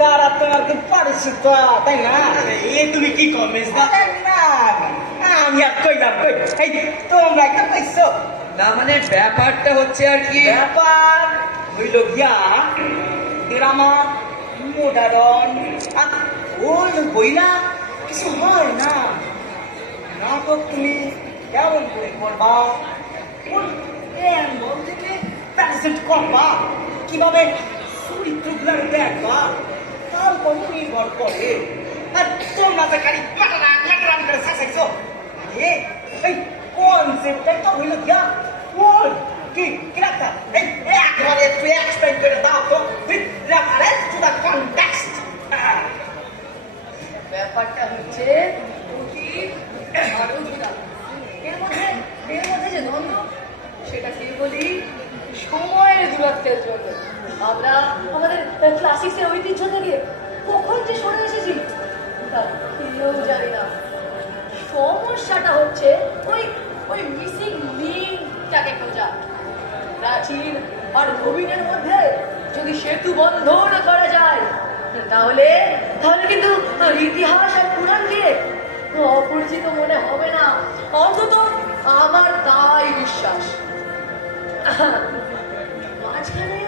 তারা তোমার খুব পরিচিত তাই না? তুমি কি কমেছ না? না আমি আর কইলাম কই এই তোমরা একটা কইছো না মানে ব্যাপারটা হচ্ছে আর কি, ব্যাপার হইল গিয়া আমার মোডারন আর ওই বইলা কিছু হয় না নাটক তুমি কেমন করে করবা, কোন অ্যাঙ্গল থেকে প্রেজেন্ট করবা, কিভাবে চরিত্রগুলোর দেখবা তার উপর নির্ভর করে। আর তোমরা যে খালি ম্যাটারাম করে শাসাইছো এই কনসেপ্টটাই তো হইল গিয়া কোন কি কিরাটা এই একবারে একটু এক্সপ্লেইন করে দাও তো রেফারেন্স টু দ্য কনটেক্সট। ব্যাপারটা হচ্ছে এর মধ্যে যে দ্বন্দ্ব সেটা কি বলি সময়ের দূরত্বের জন্য আমরা আমাদের ক্লাসিক্সের ঐতিহ্য থেকে কখন যে সরে এসেছি তা কেউ জানি না। সমস্যাটা হচ্ছে ওই ওই মিসিং লিঙ্কটাকে খোঁজা। প্রাচীন আর নবীনের মধ্যে যদি সেতু বন্ধন করা যায় তাহলে তাহলে কিন্তু ইতিহাস আর পুরাণকে অপরিচিত মনে হবে না, অন্তত আমার তাই বিশ্বাস। মাঝখানে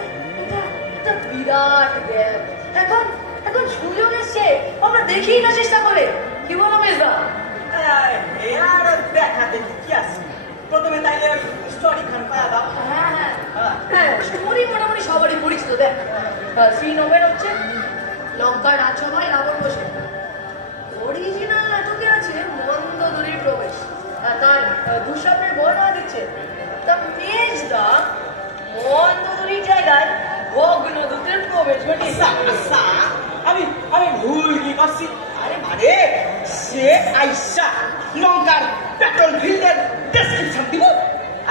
একটা বিরাট গ্যাপ, এখন এখন সুযোগ এসছে, আমরা দেখি না চেষ্টা করে। কি বলো মেজদা? আর দেখা দেখি কি আছে, প্রথমে তাইলে স্টোরি খান পায়া দাও। হ্যাঁ হ্যাঁ হ্যাঁ, স্টোরি মোটামুটি সবারই পরিচিত। দেখ সিন ওপেন হচ্ছে লঙ্কার রাজসভায় রাবণ বসে, অরিজিনাল নাটকে আছে মন্দোদরীর প্রবেশ, তার দুঃস্বপ্নের বর্ণনা দিচ্ছে। তা মেজদা মন্দোদরীর জায়গায় ভগ্নদূতের প্রবেশ ঘটিয়েছে। আমি আমি ভুল কি করছি? আরে মানে সে আইসা লঙ্কার পেট্রোল ফিল্ডের ডেসক্রিপশন দিব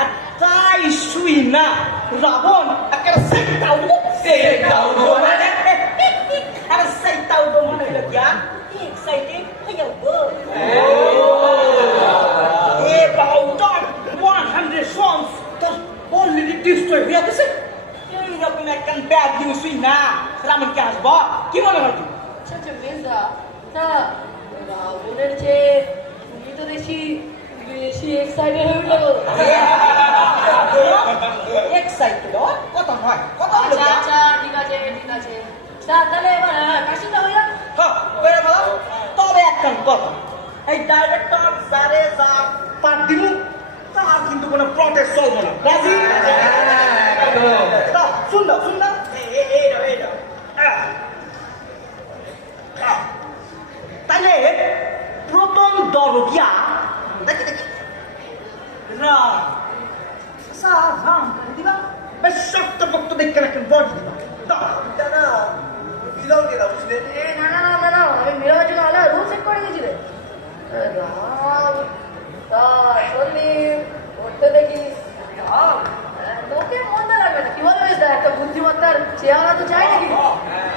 আর তাই শুই না রাবণ একটা সেটটা উঠবো মানে আরে সেটটা উঠবো মানে হইল গিয়া এক্সাইটেড হয়ে যাবো। About 100 songs that already destroyed হয়ে গেছে। এইরকম একটা ব্যাড নিউজ শুই না রামনকে আসবো, কি মনে হয়? আচ্ছা মেজদা, তা রাবণের যে তুমি তো বেশি এক্সাইটেড হয়ে উঠলো। এক্সাইটেড কত নয় কত আচ্ছা আচ্ছা ঠিক আছে ঠিক আছে, তাহলে এবার কাশিটা হইয়া তবে একটা কথা, এই ডাইরেক্টর যারে যা পার দিব তার কিন্তু কোনো প্রটেস্ট চলবে না, রাজি? শুনলো শুনলো তাইলে প্রথম দরদিয়া দেখি দেখি রাম দিবা বেশ শক্ত পক্ত দেখতে রাখেন বট দিবা না বিলও দিলা বুঝলে? না না না না না, আমি মেয়ের জন্য আলাদা রুল সেট করে দিয়েছি রে। রাম তা শুনলি করতে দেখি লোকে মনে লাগবে না। কি বলবে একটা বুদ্ধিমত্তার চেহারা তো চাই নাকি?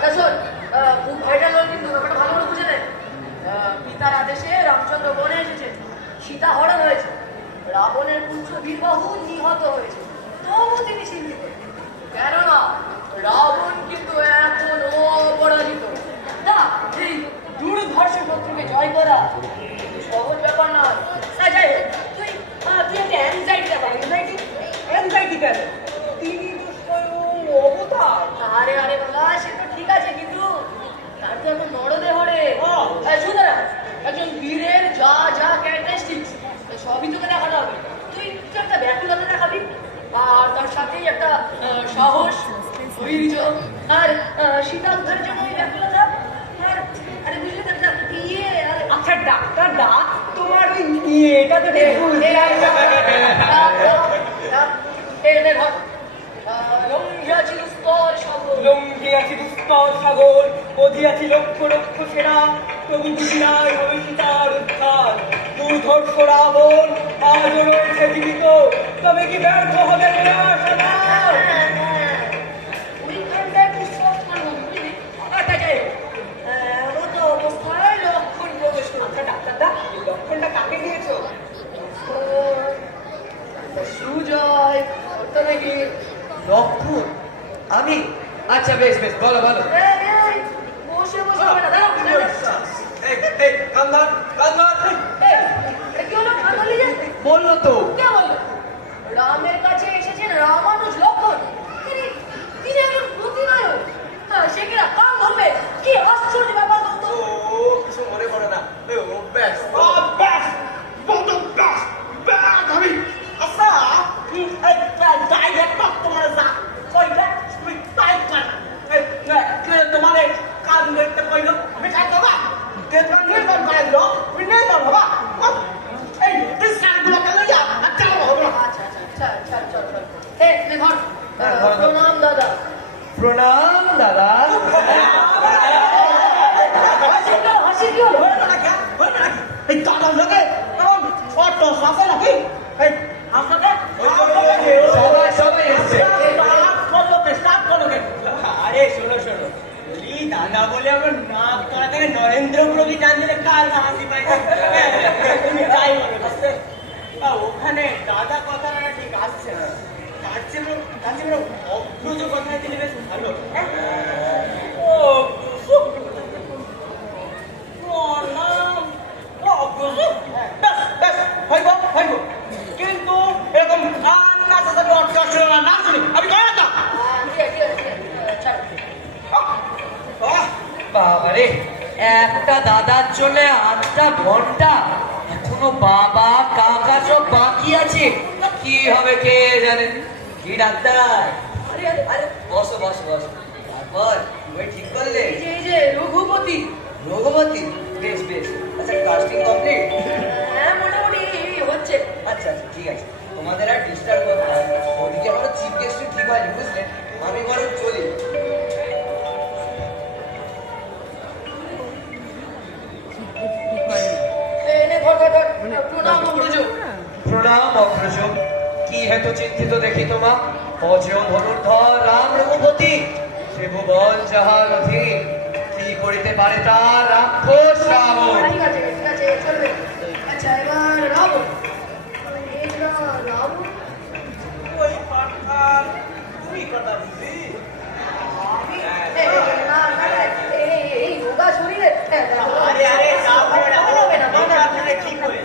তা শোন, খুব ভাইটাল হল কিন্তু ব্যাপারটা ভালো করে বুঝে নেয়। পিতার আদেশে রামচন্দ্র বনে এসেছে, সীতা হরণ হয়েছে, রাবণের পুত্র বীরবাহু নিহত হয়েছে, তবু তিনি চিন্তিত। কেননা রাবণ কিন্তু এখন অপরাজিত। না, এই দুর্ধর্ষ শত্রুকে জয় করা সহজ ব্যাপার নয়। যাই হোক, তুই একটা অ্যাংজাইটি দেখা, এনজাইটি কেন? তিনি তো স্বয়ং অবতার। আরে আরে বাবা, সে তো ঠিক আছে, কিন্তু তার তো এখন নরদেহ রে। সুতরাং একজন বীরের যা যা ক্যারেক্টারিস্টিক্স সবই তোকে দেখাতে হবে। তুই একটা ব্যাকুলতা দেখাবি, আর তার সাথেই একটা সাহস, ধৈর্য, আর সীতা উদ্ধারের জন্য ওই ব্যাকুলতা। আর আরে বুঝলি তো, একটা আচ্ছা ডাক্তার দা, তোমার ওই এটা তো সাগর বধিয়াছি লক্ষ লক্ষ সেনা, তবু বুঝিনাই হবে সীতার উদ্ধার। দুর্ধর্ষ রাবণ আজও রয়েছে জীবিত, তবে কি ব্যর্থ হবে অবস্থায় লক্ষণ প্রবেশ করছে। আচ্ছা ডাক্তার দা, লক্ষণটা কাকে দিয়েছো? সুজয় নাকি লক্ষণ? আমি? আচ্ছা বেশ বেশ, বলো বলো। দাদা বলে আমার নাক করা থেকে নরেন্দ্র প্রভু জান দিলে কাল না হাসি পাই তুমি যাই বলো ওখানে দাদা কথাটা না ঠিক আসছে না তার চেয়ে অগ্রজ কথায় দিলে বেশ ভালো কিন্তু এরকম আমি বাবারে একটা দাদার জন্য 8টা ঘন্টা এখনো বাবা কাকা সব বাকি আছে কি হবে কে জানে কি ডাক্তার আরে আরে আরে বসো বসো বসো তারপর তুমি ঠিক করলে এই যে রঘুপতি রঘুপতি বেশ বেশ আচ্ছা কাস্টিং কমপ্লিট হ্যাঁ মোটামুটি হচ্ছে আচ্ছা আচ্ছা ঠিক আছে তোমাদের আর ডিস্টার্ব করতে হবে না। ওদিকে আমার চিফ গেস্ট ঠিক হয়নি বুঝলে আমি বরং চলি এনে ধর ধর ধর প্রণাম অগ্রজ প্রণাম অগ্রজ কি হেতু চিন্তিত দেখি তোমা অজয় ধনুর্ধর রাম রঘুপতি ত্রিভুবন যাহার অধীন কি করিতে পারে তার রাক্ষস রাবণ ঠিক আছে চলবে আচ্ছা এবার রাবণ এইটা রাবণ ওই পাঠান তুই কথা বুঝি এই রোগা শরীরে আরে আরে যাও হবে না আপনারা কি করে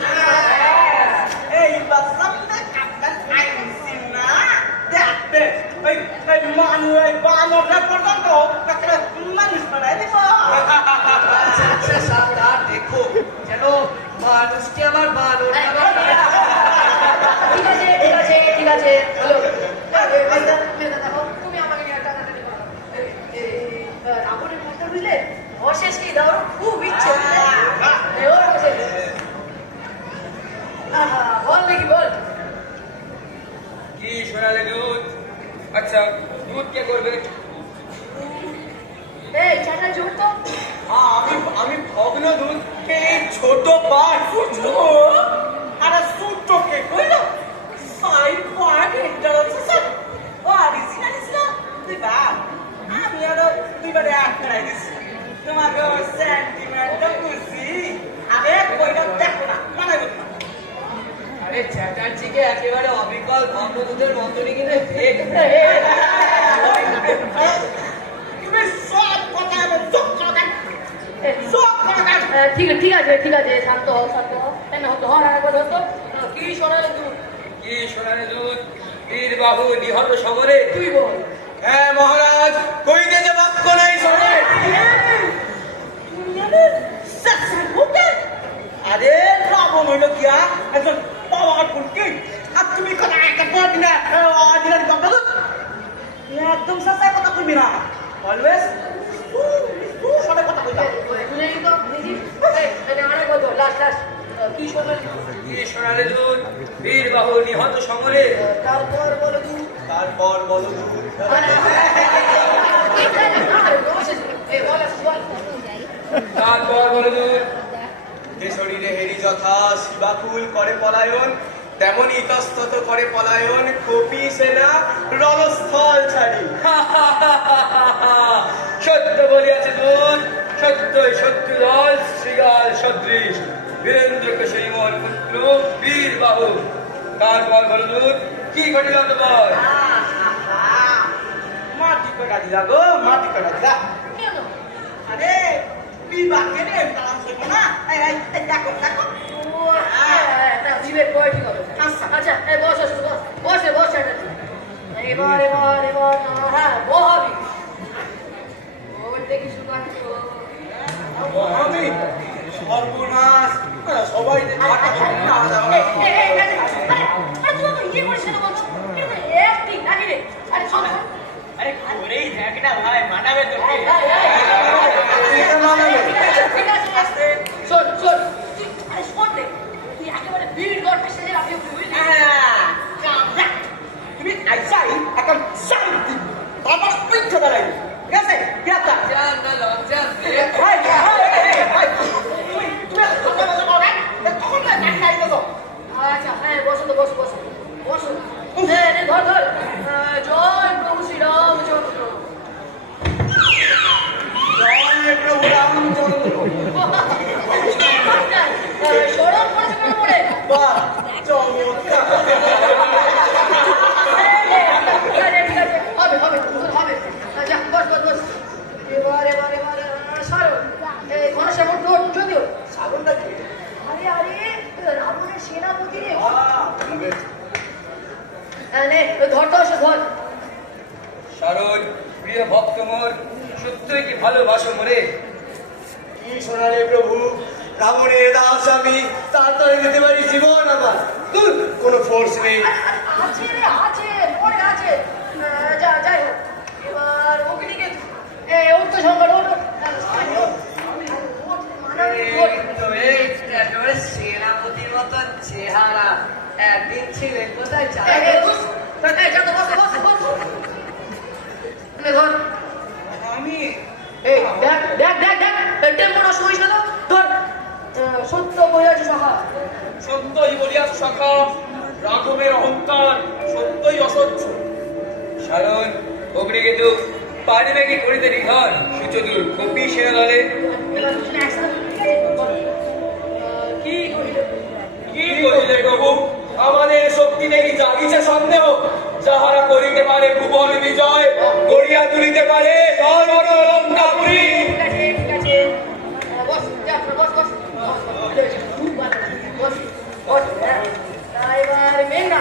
এই বাসামটা কাপড় আইসিন না দেখতে এই মানুষ বানরটা পর্যন্ত একটা মানুষ বানাই দেব আচ্ছা সাবধান দেখো যেন মানুষকে আমার বানর ঠিক আছে হলো দেখো তুমি আমাকে নিয়ে একটা রাবণের মধ্যে বুঝলে অশেষ কি দেওয়ার খুব ইচ্ছে বল দেখি বল কি শোনালে দুধ আচ্ছা দুধ কে করবে এই চাটা জোর তো আমি ভগ্ন দুধ এই ছোট পাট আরে সুটো কে কইলো সাইড পাট ইন্টারনেশন অরিজিনাল ইস না তুই বা আমি আর তুই বারে আটকাই দিছি তোমাকে সেন্টিমেন্ট বুঝি আরে কইটা দেখো না মানে আরে চ্যাটার্জিকে একেবারে অবিকল ভগ্নদূতের মতনই কিনে তুমি সব কথা এবং চোখ করেন সব করেন ঠিক আছে শান্ত হও ধর আরেকবার ধর তো কি শোনালে তুই কি শোনালে দুধ বীর বাহু নিহত সমরে তুই বল হ্যাঁ মহারাজ কইতে যে বাক্য নাই শোনে আরে রাবণ হইল গিয়া একজন পাওয়ারফুল কিং আর তুমি কথা একটা বলবি না অর্ডিনারি কথা একদম সাথে কথা কইবি না অলওয়েজ সবাই কথা কইবা শুনে তো দেখি আরেকবার ধর লাস্ট কি শোনালি কি শোনালে দুধ বীর বাহু নিহত সমরে তারপর বলো তুই তারপর বলো তারপর বলে দুধ যে শরীরে হেরি যথা শিবাকুল করে পলায়ন তেমনি ইতস্তত করে পলায়ন কপি সেনা রণস্থল ছাড়ি সত্য বলিয়াছে দুধ সত্যই শত্রু দল শ্রীগাল সদৃশ বীরেন্দ্র কেশরী মোহন পুত্র বীর বাহু তারপর বল দুধ কি ঘটিল তোমার মাটি কটা দিলা গো মাটি কটা দিলা কেন আরে বিবাহে রে বালান্স হইব না এই দেখো বিবেক বয় ঠিক হবে আচ্ছা এই বস এবার হ্যাঁ বহাবি ওর দেখি সুকান্ত আমি সর্বনাশ সবাই আরে করেই দেখ না ভাই মানাবে তোকে তুমি আইসাই এখন শান্তি বাবা পিঠে দাঁড়াই ঠিক আছে কি আছে লজ্জা আচ্ছা হ্যাঁ বসো ধর জয় প্রভু শ্রীরামচন্দ্র জয় ধর তো সে ধর। শারদ প্রিয় ভক্ত মোর, সত্যই কি ভালোবাসো মোরে? কি শোনালে প্রভু, রাবণের দাস আমি, তার তরে দিতে পারি জীবন আমার। দূর, কোনো ফোর্স নেই। আছে রে, আছে, মনে আছে। যাই হোক, এবার অগ্নিকে ওর তো সংকট, ওর সেনাপতির মতন চেহারা, একদিন ছিলেন কোথায় ধর। আমি এই দেখ দেখ দেখ দেখ, টেম্পো নষ্ট করিস না তো। ধর, সত্য বই আছে সখা। সত্যই বলিয়াছ সখা, রাঘবের অহংকার সত্যই অসহ্য। শারদ অগ্নিকেতু পারিবে কি করিতে নিধন সুচতুর কপি সেনা দলে? এবার দুজনে একসাথে ঠিক আছে? বল। কি করিল? কি করিলে প্রভু, আমাদের শক্তি দেখি জাগিছে সন্দেহ। যাহারা করিতে পারে ভুবন বিজয়, গড়িয়া তুলিতে পারে লঙ্কাপুরী। ঠিক আছে, ঠিক আছে। বস, যা, বস, বস। খুব ভালো। বস, বস। এবার মেন না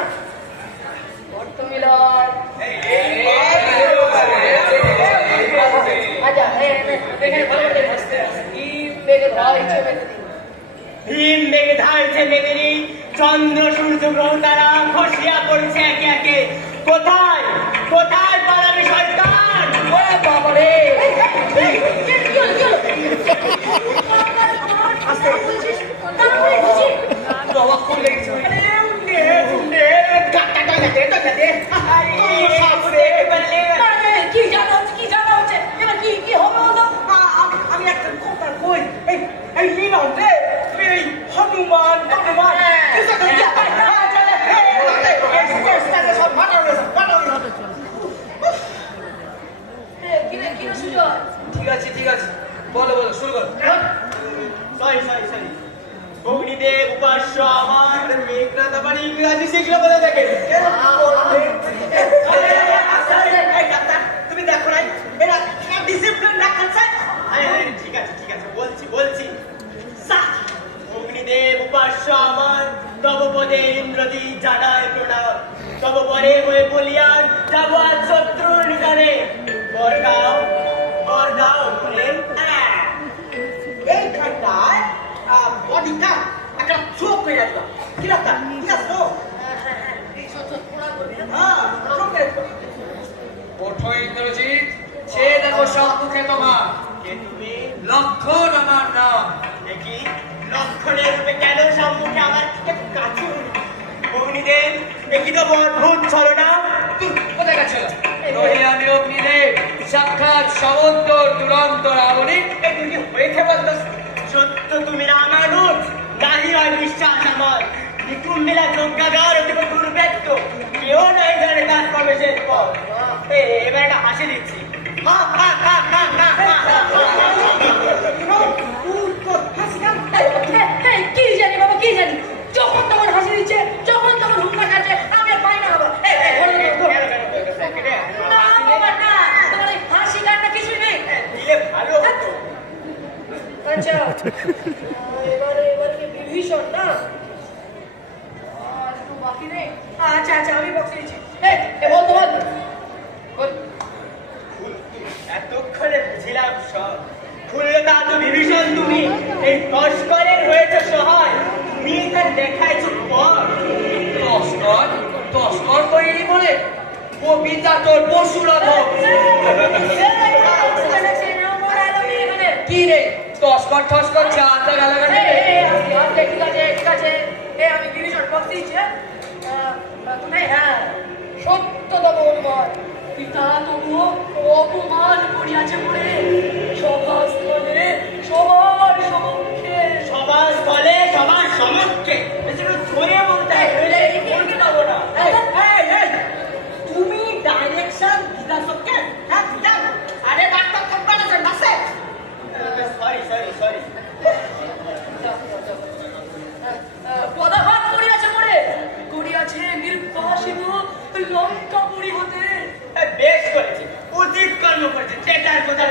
অর্থ মিলন। আচ্ছা, এখানে ভালো করে বেগে ধর, ইচ্ছে বেঁধে দিন। ভীম বেগে ধাইছে মেদিনী, চন্দ্র সূর্য গ্রহ তারা খসিয়া পড়ছে একে একে। কোথায় কোথায় পালাবে শয়তান? ওরে বাবা রে! অবাক করে লেগেছে। কি জানা হচ্ছে, কি জানা হচ্ছে? এবার কি কি হবে বলো? আমি একটা কথা কই, এই নিলাম রে, এই হনুমান হনুমান সব মাটানো কিরে কিরে সুজয়? ঠিক আছে ঠিক আছে, বলো বলো, শুরু করো। সরি সরি সরি অগ্নিদেব উপাস্য আমার মেঘনাথ আবার ইংরাজি শিখলো বলে দেখে। তুমি দেখো নাই এরা ডিসিপ্লিন রাখাচ্ছে। ঠিক আছে ঠিক আছে, বলছি বলছি। অগ্নিদেব উপাস্য আমার, তব পদে ইন্দ্রজি জানায় প্রণাম। তব পরে হয়ে বলিয়ান যাব আজ শত্রুর নিকটে। বরগাঁও বরগাঁও করে এইখানটায় বডিটা একটা চোখ হয়ে যাচ্ছিল। কি ডাক্তার ঠিক আছে তো? হ্যাঁ চোখ হয়ে যাচ্ছিল। ওঠো ইন্দ্রজিৎ, সে দেখো সম্মুখে তোমার কে তুমি? লক্ষণ আমার নাম। দেখি লক্ষণের রূপে কেন সম্মুখে আমার ঠিক কাছে? অগ্নিদেব দেখি তো অদ্ভুত ছলনা। কোথায় গেছিল? রহি আমি অগ্নিদেব, সাক্ষাৎ সমুদ্র দুরন্ত রাবণী। এই তুমি কি হয়েছে বলতো? সত্য তুমি রামানুজ, নাহি হয় বিশ্বাস আমার। বিকুম্বিলা যজ্ঞাগার অতিব দুর্বেদ্য, কেউ নাই জানে কাজ করবে শেষ পর। এবার একটা হাসি দিচ্ছি। কি জানি বাবা, কি জানি? যখন তখন হাসি দিচ্ছে, যখন তখন হুঙ্কার খাচ্ছে, আমি আর পাই না বাবা। না বাবা না, তোমার এই হাসি কান্না কিছুই নেই। দিলে ভালো হতো। আচ্ছা, এবারে কি বিভীষণ না? আর একটু বাকি নেই। আচ্ছা আচ্ছা, আমি বক্সে দিচ্ছি। বল তো বল বল। এতক্ষণে বুঝিলাম সব। খুললে তা তো বিভীষণ তুমি, এই তস্করের হয়েছে সহায়। তুমি এটা দেখাইছো পর। তস্কর তস্কর করিনি বলে কবিতা তোর পশুরাধ। কি রে তস্কর ঠস্কর চাঁদা গালাগালি? ঠিক আছে ঠিক আছে, আমি বিভীষণ বক্সে দিচ্ছি। তুমি হ্যাঁ সত্য তব অনুমান, পিতা তবুও অপমান করিয়াছে বলে সভাস্থলে সবার সমক্ষে। সবার স্থলে সবার সমক্ষে বেশি ধরে বলতে বলতে পারবো না। তুমি ডাইরেকশন দিদা সবকে। আরে ডাক্তার থাকবে না বাসে। Sorry sorry sorry. পদাঘাত করিয়াছে বলে করিয়াছে নির্বাসিত লঙ্কাপুরী হতে। বেশ করেছে, উচিত কর্ম করেছে। যেটার কথা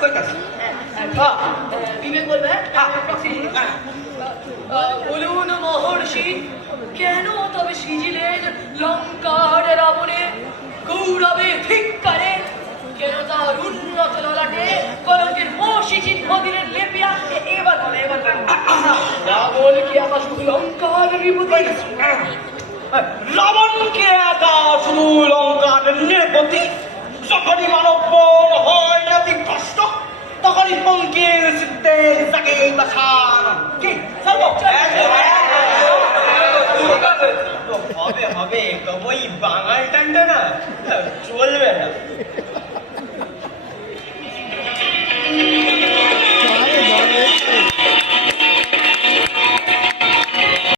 কইতাছি বিবেক বলবে বলুন মহর্ষি কেন তবে সিজিলেন লঙ্কার রাবণে গৌরবে ধিক্কারে কেন তার উন্নত ললাটে কলঙ্কের মৌসি চিহ্ন দিলেন লেপিয়া এবার বলে রাবণ কি আবার শুধু লঙ্কার বিভূতি রাবণকে একা শুধু লঙ্কার নির্পতি যখনই মানব হয় নাতি কষ্ট তখনই পঙ্কির চিত্তে তাকে দশান কি চলবো হবে তবে ওই বাঙাল টানটা না চলবে না